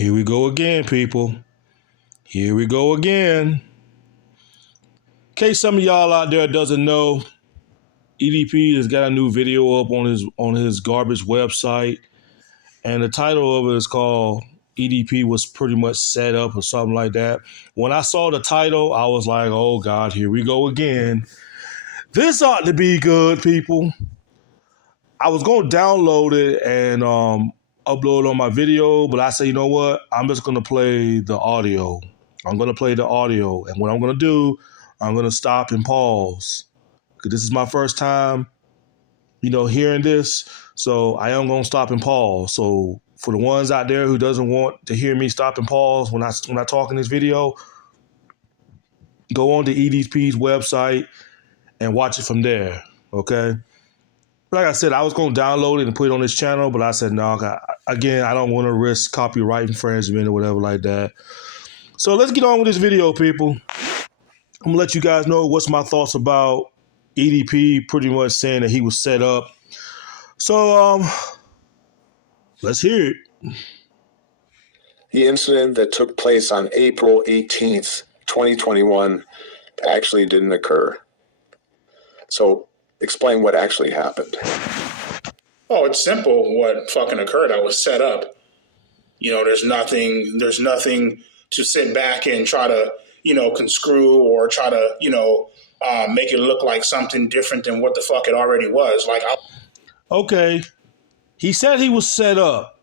Here we go again, people. Here we go again. In case some of y'all out there doesn't know, EDP has got a new video up on his garbage website, and the title of it is called EDP was pretty much set up or something like that. When I saw the title, I was like, oh God, here we go again. This ought to be good, people. I was going to download it and upload on my video, but I said, you know what? I'm just going to play the audio. I'm going to play the audio. And what I'm going to do, I'm going to stop and pause. Because this is my first time, hearing this. So I am going to stop and pause. So for the ones out there who doesn't want to hear me stop and pause when I talk in this video, go on to EDP's website and watch it from there, okay? Like I said, I was going to download it and put it on this channel, but I said, no, again, I don't want to risk copyright infringement or whatever like that. So let's get on with this video, people. I'm going to let you guys know what's my thoughts about EDP pretty much saying that he was set up. So let's hear it. The incident that took place on April 18th, 2021 actually didn't occur. So explain what actually happened. Oh, it's simple what fucking occurred. I was set up. There's nothing to sit back and try to, conscrew or try to, make it look like something different than what the fuck it already was. Okay. He said he was set up.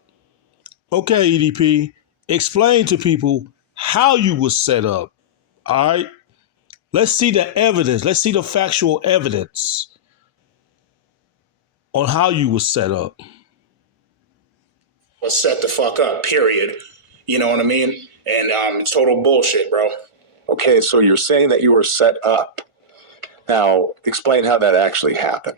Okay, EDP, explain to people how you was set up. All right. Let's see the evidence. Let's see the factual evidence on how you was set up. Was set the fuck up, period. You know what I mean? And it's total bullshit, bro. Okay, so you're saying that you were set up. Now, explain how that actually happened.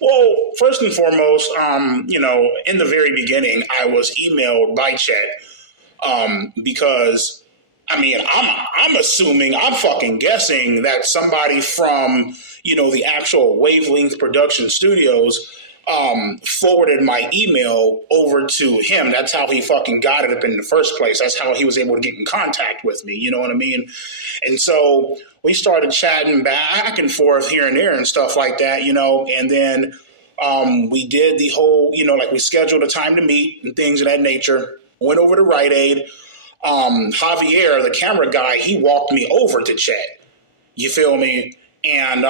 Well, first and foremost, in the very beginning, I was emailed by Chet because, I'm assuming, I'm fucking guessing that somebody from, the actual Wavelength Production Studios forwarded my email over to him. That's how he fucking got it up in the first place. That's how he was able to get in contact with me. You know what I mean? And so we started chatting back and forth here and there and stuff like that, and then we did the whole, we scheduled a time to meet and things of that nature. Went over to Rite Aid. Javier, the camera guy, he walked me over to Chet. You feel me? And,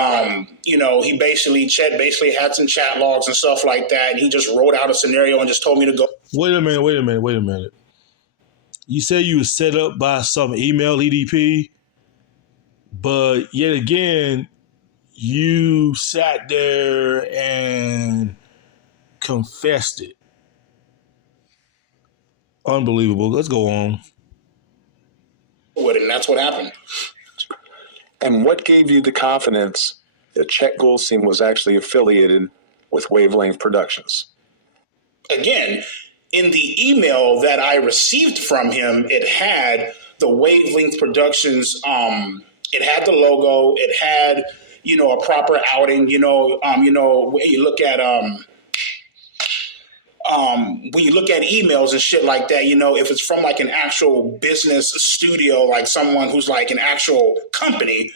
Chet basically had some chat logs and stuff like that. And he just wrote out a scenario and just told me to go. Wait a minute. You say you was set up by some email EDP, but yet again, you sat there and confessed it. Unbelievable. Let's go on. With it, and that's what happened. And what gave you the confidence that Chet Goldstein was actually affiliated with Wavelength Productions? Again, in the email that I received from him, it had the Wavelength Productions. It had the logo. It had, a proper outing. When you look at emails and shit like that, if it's from like an actual business studio, like someone who's like an actual company,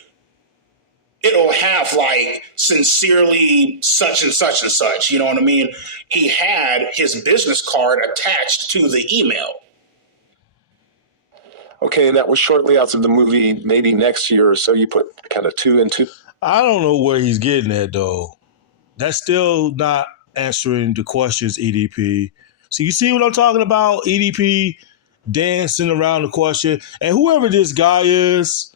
it'll have like sincerely such and such and such. You know what I mean? He had his business card attached to the email. Okay, that was shortly after the movie, maybe next year or so. You put kind of two and two. I don't know where he's getting at, though. That's still not answering the questions, EDP. So you see what I'm talking about? EDP dancing around the question. And whoever this guy is,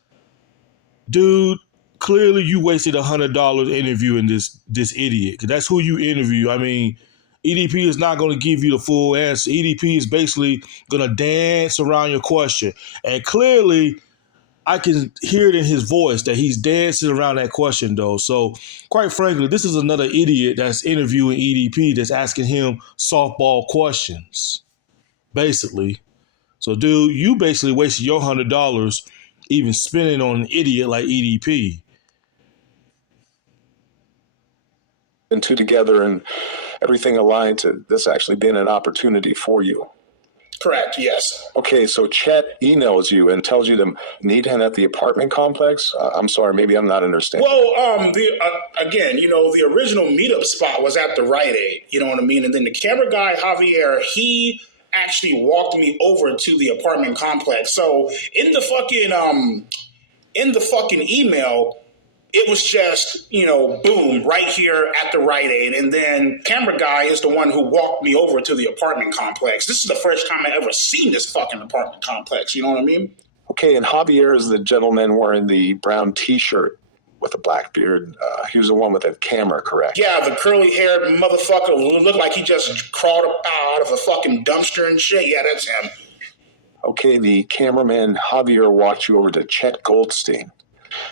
dude, clearly you wasted $100 interviewing this idiot. Because that's who you interview. I mean, EDP is not going to give you the full answer. EDP is basically going to dance around your question. And clearly, I can hear it in his voice that he's dancing around that question, though. So, quite frankly, this is another idiot that's interviewing EDP that's asking him softball questions, basically. So, dude, you basically wasted your $100 even spending on an idiot like EDP. And two together and everything aligned to this actually being an opportunity for you. Correct, yes. Okay, so Chet emails you and tells you to meet him at the apartment complex. I'm sorry, maybe I'm not understanding. Well, again, the original meetup spot was at the Rite Aid. You know what I mean? And then the camera guy Javier, he actually walked me over to the apartment complex. So in the fucking email, it was just, boom, right here at the Rite Aid. And then camera guy is the one who walked me over to the apartment complex. This is the first time I ever seen this fucking apartment complex. You know what I mean? Okay, and Javier is the gentleman wearing the brown T-shirt with a black beard. He was the one with the camera, correct? Yeah, the curly-haired motherfucker who looked like he just crawled out of a fucking dumpster and shit. Yeah, that's him. Okay, the cameraman Javier walked you over to Chet Goldstein.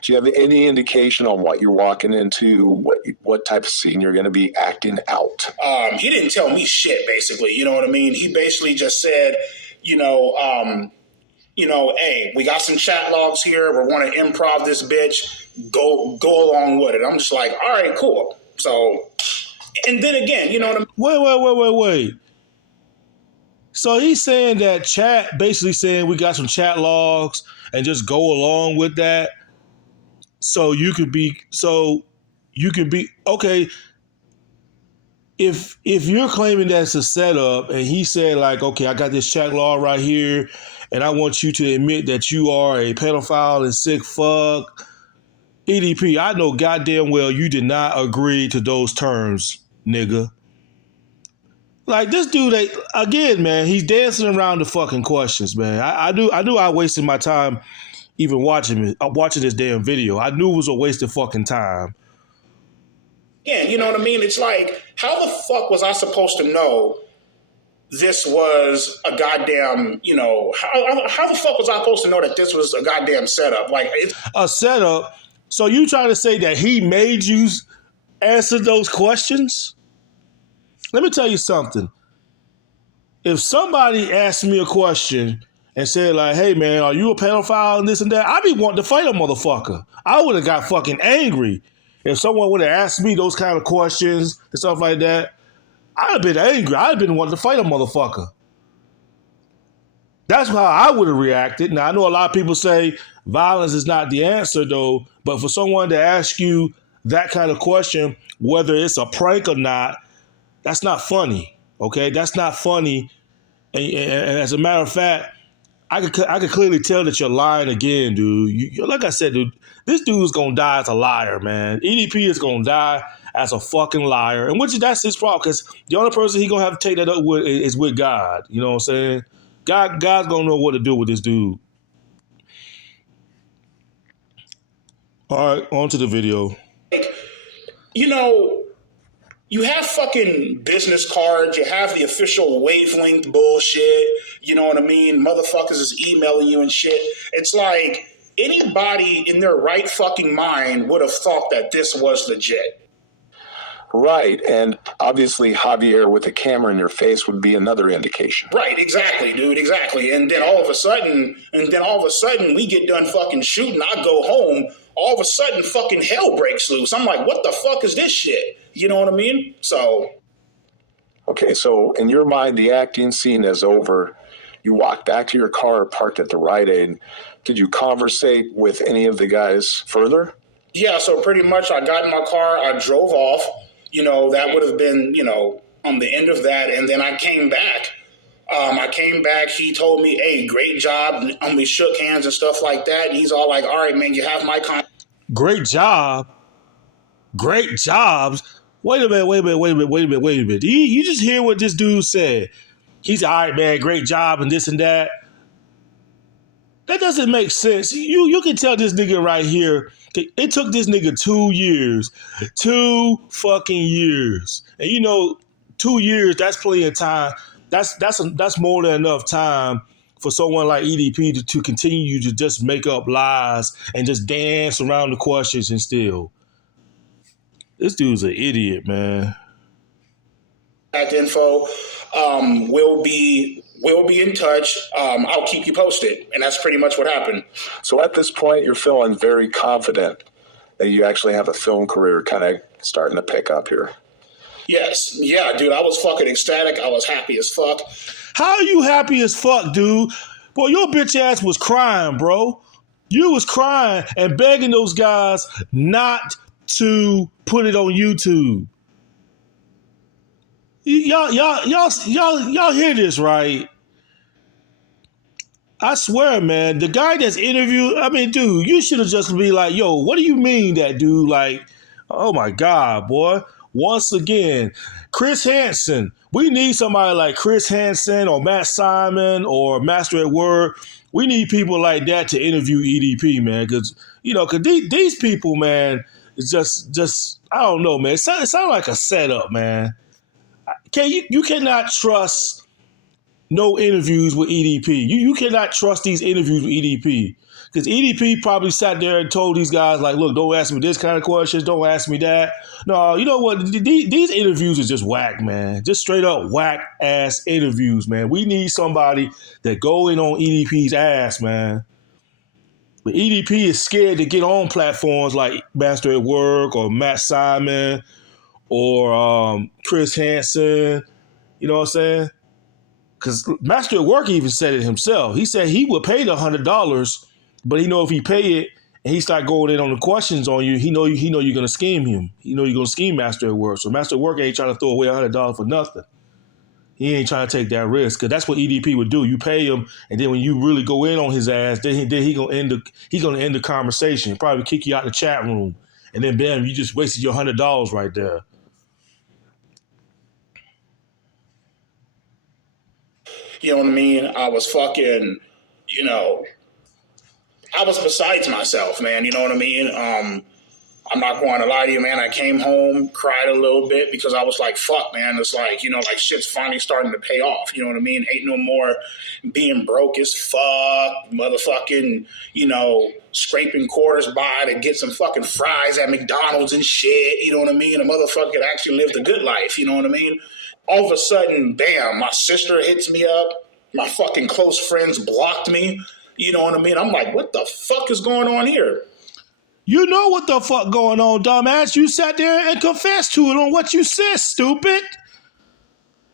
Do you have any indication on what you're walking into, what type of scene you're going to be acting out? He didn't tell me shit, basically. You know what I mean? He basically just said, hey, we got some chat logs here. We're going to improv this bitch. Go along with it. I'm just like, all right, cool. So, and then again, you know what I mean? Wait. So he's saying that chat, basically saying we got some chat logs and just go along with that. So you could be okay. If you're claiming that's a setup and he said like, okay, I got this chat log right here and I want you to admit that you are a pedophile and sick fuck. EDP, I know goddamn well you did not agree to those terms, nigga. Like this dude, again, man, he's dancing around the fucking questions, man. I wasted my time even watching this damn video. I knew it was a waste of fucking time. Yeah, you know what I mean? It's like, how the fuck was I supposed to know this was a goddamn, how the fuck was I supposed to know that this was a goddamn setup? Like, it's a setup. So you trying to say that he made you answer those questions? Let me tell you something. If somebody asked me a question and said like, hey man, are you a pedophile and this and that, I'd be wanting to fight a motherfucker. I would have got fucking angry. If someone would have asked me those kind of questions and stuff like that, I'd have been angry. I'd have been wanting to fight a motherfucker. That's how I would have reacted. Now, I know a lot of people say violence is not the answer, though, but for someone to ask you that kind of question, whether it's a prank or not, that's not funny, okay? That's not funny. And as a matter of fact, I could clearly tell that you're lying again, dude. Like I said, dude, this dude's gonna die as a liar, man. EDP is gonna die as a fucking liar, and that's his problem. Because the only person he gonna have to take that up with is with God. You know what I'm saying? God's gonna know what to do with this dude. All right, on to the video. You have fucking business cards. You have the official wavelength bullshit. You know what I mean? Motherfuckers is emailing you and shit. It's like anybody in their right fucking mind would have thought that this was legit. Right, and obviously Javier with a camera in your face would be another indication. Right, exactly, dude, exactly. And then all of a sudden, we get done fucking shooting. I go home. All of a sudden, fucking hell breaks loose. I'm like, what the fuck is this shit? You know what I mean? So. Okay, so in your mind, the acting scene is over. You walk back to your car parked at the Rite Aid. Did you conversate with any of the guys further? Yeah, so pretty much I got in my car, I drove off. That would have been, on the end of that. And then I came back. He told me, hey, great job. And we shook hands and stuff like that. And he's all like, all right, man, you have my contact. Great job. Great jobs. Wait a minute. You just hear what this dude said. He's all right, man, great job and this and that. That doesn't make sense. You can tell this nigga right here, it took this nigga 2 years. 2 fucking years. And 2 years, that's plenty of time. That's more than enough time for someone like EDP to continue to just make up lies and just dance around the questions and still. This dude's an idiot, man. That info will be in touch. I'll keep you posted. And that's pretty much what happened. So at this point, you're feeling very confident that you actually have a film career kind of starting to pick up here. Yes. Yeah, dude, I was fucking ecstatic. I was happy as fuck. How are you happy as fuck, dude? Boy, your bitch ass was crying, bro. You was crying and begging those guys not to put it on YouTube. Y'all hear this, right? I swear, man, the guy that's interviewed, I mean, dude, you should have just be like, yo, what do you mean that dude? Like, oh my God, boy. Once again, Chris Hansen. We need somebody like Chris Hansen or Matt Simon or Master at Word. We need people like that to interview EDP, man. Because, these people, man, it's just I don't know, man. It sounds like a setup, man. You cannot trust no interviews with EDP. You cannot trust these interviews with EDP. Because EDP probably sat there and told these guys, like, look, don't ask me this kind of questions. Don't ask me that. No, you know what? These interviews are just whack, man. Just straight up whack-ass interviews, man. We need somebody that go in on EDP's ass, man. But EDP is scared to get on platforms like Master at Work or Matt Simon or Chris Hansen. You know what I'm saying? Because Master at Work even said it himself. He said he would pay the $100, but he know if he pay it and he start going in on the questions on you, he know you're gonna scheme him. He know you're gonna scheme Master at Work. So Master at Work ain't trying to throw away $100 for nothing. He ain't trying to take that risk because that's what EDP would do. You pay him, and then when you really go in on his ass, then he gonna end the conversation. Probably kick you out the chat room, and then bam, you just wasted your $100 right there. You know what I mean? I was fucking, I was besides myself, man. You know what I mean? I'm not going to lie to you, man. I came home, cried a little bit because I was like, fuck, man. It's like, like shit's finally starting to pay off. You know what I mean? Ain't no more being broke as fuck, motherfucking, scraping quarters by to get some fucking fries at McDonald's and shit. You know what I mean? A motherfucker could actually live the good life. You know what I mean? All of a sudden, bam, my sister hits me up. My fucking close friends blocked me. You know what I mean? I'm like, what the fuck is going on here? You know what the fuck going on, dumbass. You sat there and confessed to it on what you said, stupid.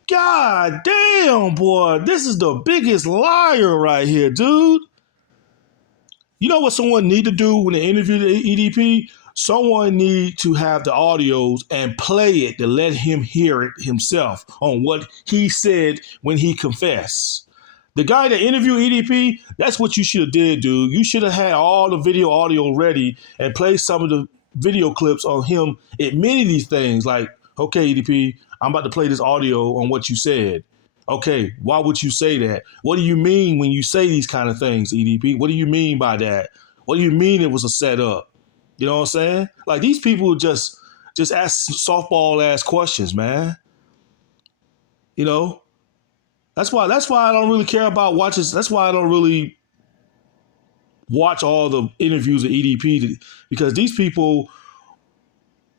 God damn, boy. This is the biggest liar right here, dude. You know what someone need to do when they interview the EDP? Someone need to have the audios and play it to let him hear it himself on what he said when he confessed. The guy that interviewed EDP, that's what you should have did, dude. You should have had all the video audio ready and play some of the video clips on him admitting these things like, okay, EDP, I'm about to play this audio on what you said. Okay, why would you say that? What do you mean when you say these kind of things, EDP? What do you mean by that? What do you mean it was a setup? You know what I'm saying? Like these people just ask softball ass questions, man. That's why I don't really care about watches. That's why I don't really watch all the interviews of EDP because these people,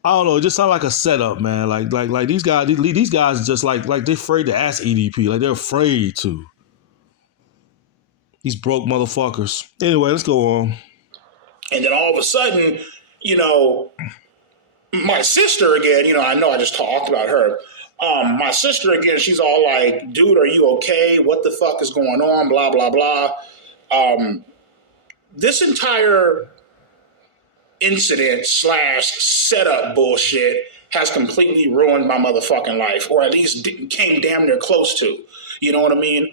I don't know, it just sound like a setup, man. Like these guys just like they're afraid to ask EDP, like they're afraid to. These broke motherfuckers. Anyway, let's go on. And then all of a sudden, my sister again, I know I just talked about her. My sister again, she's all like, dude, are you okay? What the fuck is going on? Blah, blah, blah. This entire incident / setup bullshit has completely ruined my motherfucking life, or at least came damn near close to. You know what I mean?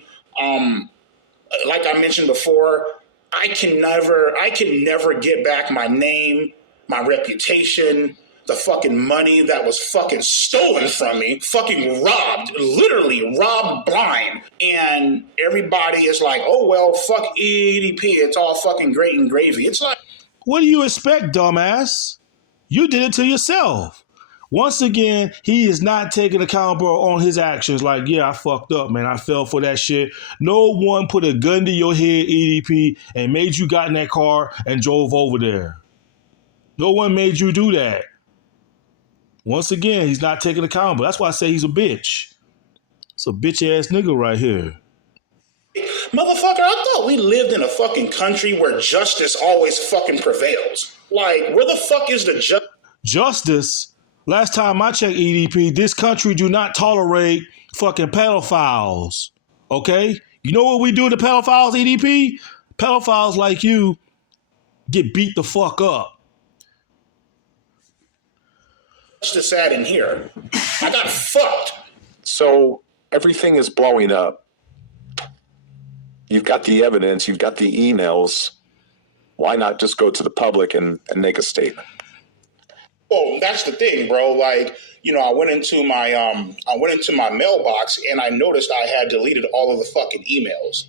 Like I mentioned before, I can never get back my name, my reputation, the fucking money that was fucking stolen from me, fucking robbed, literally robbed blind. And everybody is like, oh, well, fuck EDP. It's all fucking great and gravy. It's like, what do you expect, dumbass? You did it to yourself. Once again, he is not taking accountable on his actions. Like, yeah, I fucked up, man. I fell for that shit. No one put a gun to your head, EDP, and made you got in that car and drove over there. No one made you do that. Once again, he's not taking accountable. That's why I say he's a bitch. It's a bitch-ass nigga right here. Motherfucker, I thought we lived in a fucking country where justice always fucking prevails. Like, where the fuck is the justice? Last time I checked EDP, this country do not tolerate fucking pedophiles. Okay? You know what we do to pedophiles, EDP? Pedophiles like you get beat the fuck up. Just sat in here. I got fucked. So everything is blowing up. You've got the evidence, you've got the emails. Why not just go to the public and make a statement? Well, that's the thing, bro. Like, I went into my mailbox and I noticed I had deleted all of the fucking emails.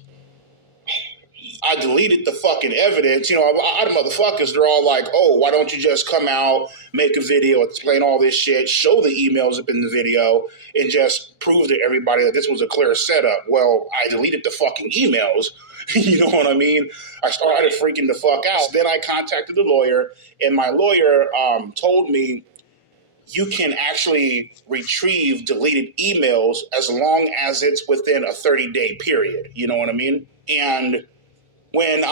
I deleted the fucking evidence. The motherfuckers, they're all like, oh, why don't you just come out, make a video, explain all this shit, show the emails up in the video, and just prove to everybody that this was a clear setup. Well, I deleted the fucking emails. You know what I mean? I started freaking the fuck out. Then I contacted the lawyer, and my lawyer told me you can actually retrieve deleted emails as long as it's within a 30-day period. You know what I mean? And when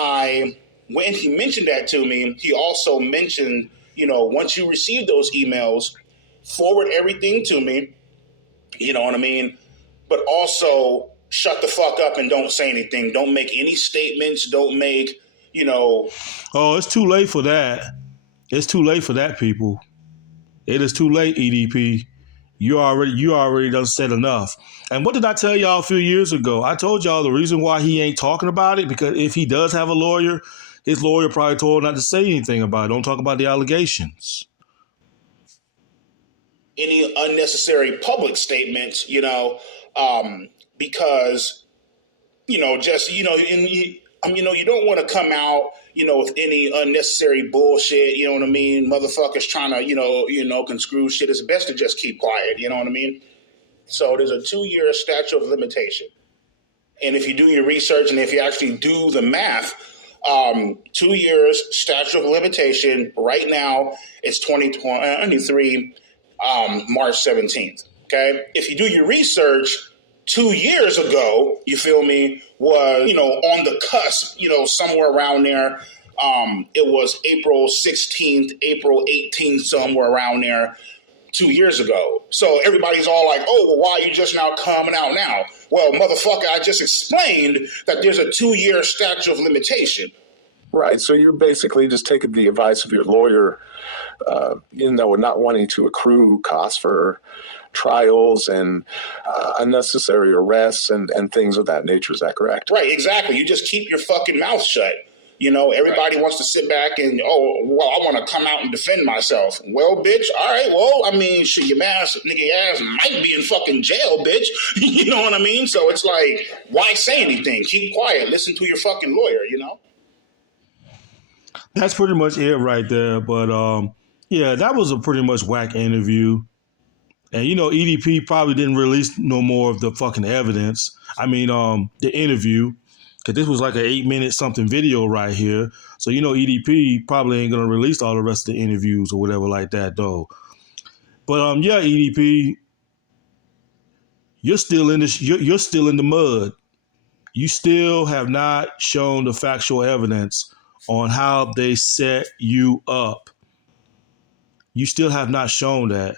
he mentioned that to me, he also mentioned, once you receive those emails, forward everything to me, you know what I mean? But also shut the fuck up and don't say anything. Don't make any statements. Don't make, Oh, it's too late for that. It's too late for that, people. It is too late, EDP. You already done said enough. And what did I tell y'all a few years ago? I told y'all the reason why he ain't talking about it, because if he does have a lawyer, his lawyer probably told him not to say anything about it. Don't talk about the allegations. Any unnecessary public statements, because, you don't want to come out, with any unnecessary bullshit, you know what I mean? Motherfuckers trying to, conscrew shit. It's best to just keep quiet, you know what I mean? So there's a 2-year statute of limitation. And if you do your research and if you actually do the math, 2 years statute of limitation. Right now, it's 2023, March 17th. Okay. If you do your research, 2 years ago, you feel me, was, on the cusp, somewhere around there. It was April 16th, April 18th, somewhere around there. 2 years ago. So everybody's all like, oh, well, why are you just now coming out now? Well, motherfucker, I just explained that there's a 2-year statute of limitation. Right. So you're basically just taking the advice of your lawyer, not wanting to accrue costs for trials and unnecessary arrests and things of that nature. Is that correct? Right, exactly. You just keep your fucking mouth shut. Everybody wants to sit back and, oh, well, I want to come out and defend myself. Well, bitch, all right, well, I mean, shit, your ass might be in fucking jail, bitch. You know what I mean? So it's like, why say anything? Keep quiet. Listen to your fucking lawyer, That's pretty much it right there. But, yeah, that was a pretty much whack interview. And, EDP probably didn't release no more of the fucking evidence. I mean, the interview. Because this was like an 8-minute something video right here. So, EDP probably ain't going to release all the rest of the interviews or whatever like that, though. But, yeah, EDP, you're still in the mud. You still have not shown the factual evidence on how they set you up. You still have not shown that.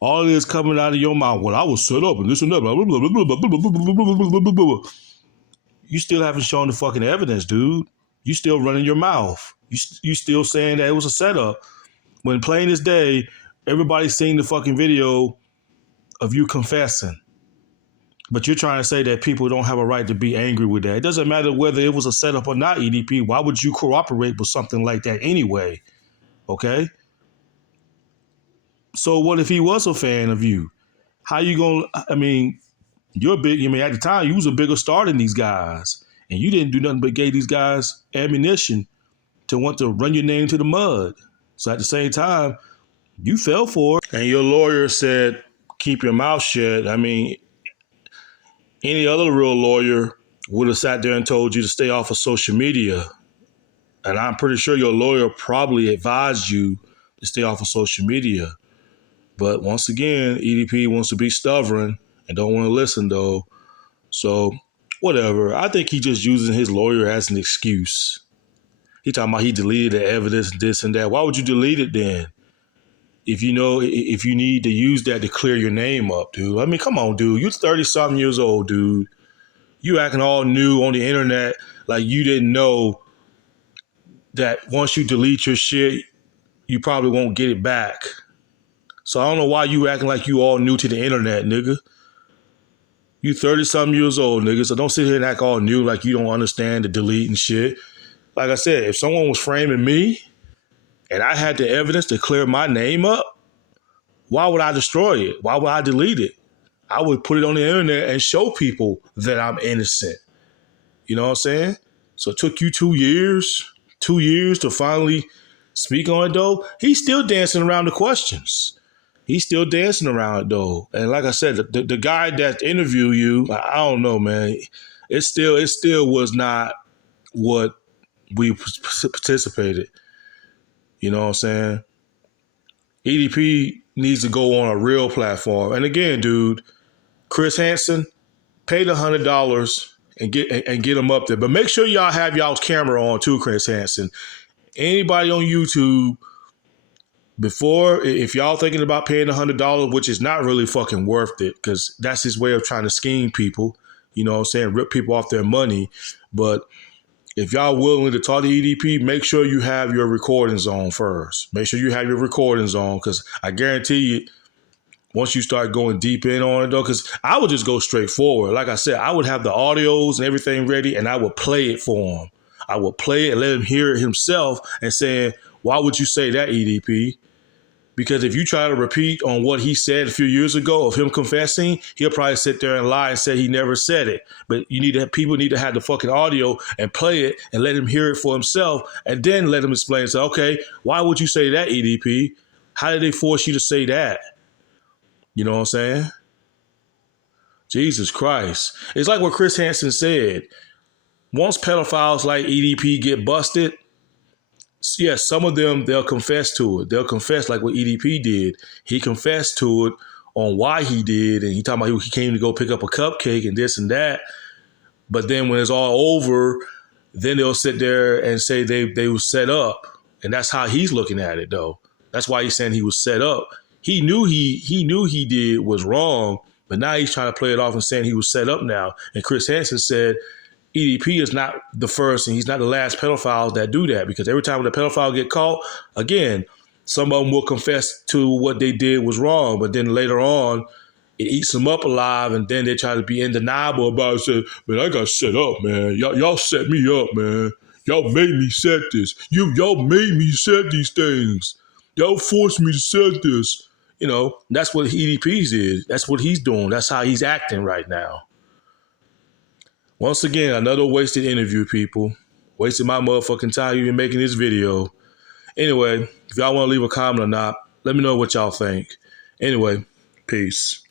All it is coming out of your mouth, well, I was set up and this and that, blah, blah, blah, blah, blah, blah, blah, blah. You still haven't shown the fucking evidence, dude. You still running your mouth. You still saying that it was a setup. When plain as day, everybody's seen the fucking video of you confessing. But you're trying to say that people don't have a right to be angry with that. It doesn't matter whether it was a setup or not, EDP. Why would you cooperate with something like that anyway? Okay? So what if he was a fan of you? How you going to, at the time, you was a bigger star than these guys. And you didn't do nothing but gave these guys ammunition to want to run your name to the mud. So at the same time, you fell for it. And your lawyer said, keep your mouth shut. I mean, any other real lawyer would have sat there and told you to stay off of social media. And I'm pretty sure your lawyer probably advised you to stay off of social media. But once again, EDP wants to be stubborn and don't want to listen, though. So, whatever. I think he's just using his lawyer as an excuse. He talking about he deleted the evidence and this and that. Why would you delete it then? If you need to use that to clear your name up, dude. I mean, come on, dude. You're 30-something years old, dude. You acting all new on the internet like you didn't know that once you delete your shit, you probably won't get it back. So I don't know why you acting like you all new to the internet, nigga. You 30-something years old, nigga, so don't sit here and act all new like you don't understand the delete and shit. Like I said, if someone was framing me and I had the evidence to clear my name up, why would I destroy it? Why would I delete it? I would put it on the internet and show people that I'm innocent. You know what I'm saying? So it took you 2 years to finally speak on it, though. He's still dancing around the questions. He's still dancing around it, though. And like I said, the guy that interviewed you, I don't know, man. It still was not what we participated. You know what I'm saying? EDP needs to go on a real platform. And again, dude, Chris Hansen, pay the $100 and get him up there. But make sure y'all have y'all's camera on too, Chris Hansen. Anybody on YouTube, before, if y'all thinking about paying $100, which is not really fucking worth it, because that's his way of trying to scheme people, you know what I'm saying, rip people off their money. But if y'all willing to talk to EDP, make sure you have your recordings on first. Make sure you have your recordings on, because I guarantee you, once you start going deep in on it, though, because I would just go straight forward. Like I said, I would have the audios and everything ready, and I would play it for him. I would play it and let him hear it himself and saying, why would you say that, EDP? Because if you try to repeat on what he said a few years ago of him confessing, he'll probably sit there and lie and say he never said it. But people need to have the fucking audio and play it and let him hear it for himself, and then let him explain. Say, okay, why would you say that, EDP? How did they force you to say that? You know what I'm saying? Jesus Christ. It's like what Chris Hansen said. Once pedophiles like EDP get busted, yes, some of them, they'll confess to it. They'll confess like what EDP did. He confessed to it on why he did, and he talking about he came to go pick up a cupcake and this and that. But then when it's all over, then they'll sit there and say they were set up. And that's how he's looking at it, though. That's why he's saying he was set up. He knew he did was wrong, but now he's trying to play it off and saying he was set up now. And Chris Hansen said EDP is not the first and he's not the last pedophiles that do that, because every time the pedophile get caught, again, some of them will confess to what they did was wrong, but then later on, it eats them up alive, and then they try to be undeniable about it. Say, man, I got set up, man. Y'all set me up, man. Y'all made me set this. Y'all made me set these things. Y'all forced me to set this. You know, that's what EDP's is. That's what he's doing. That's how he's acting right now. Once again, another wasted interview, people. Wasted my motherfucking time even making this video. Anyway, if y'all want to leave a comment or not, let me know what y'all think. Anyway, peace.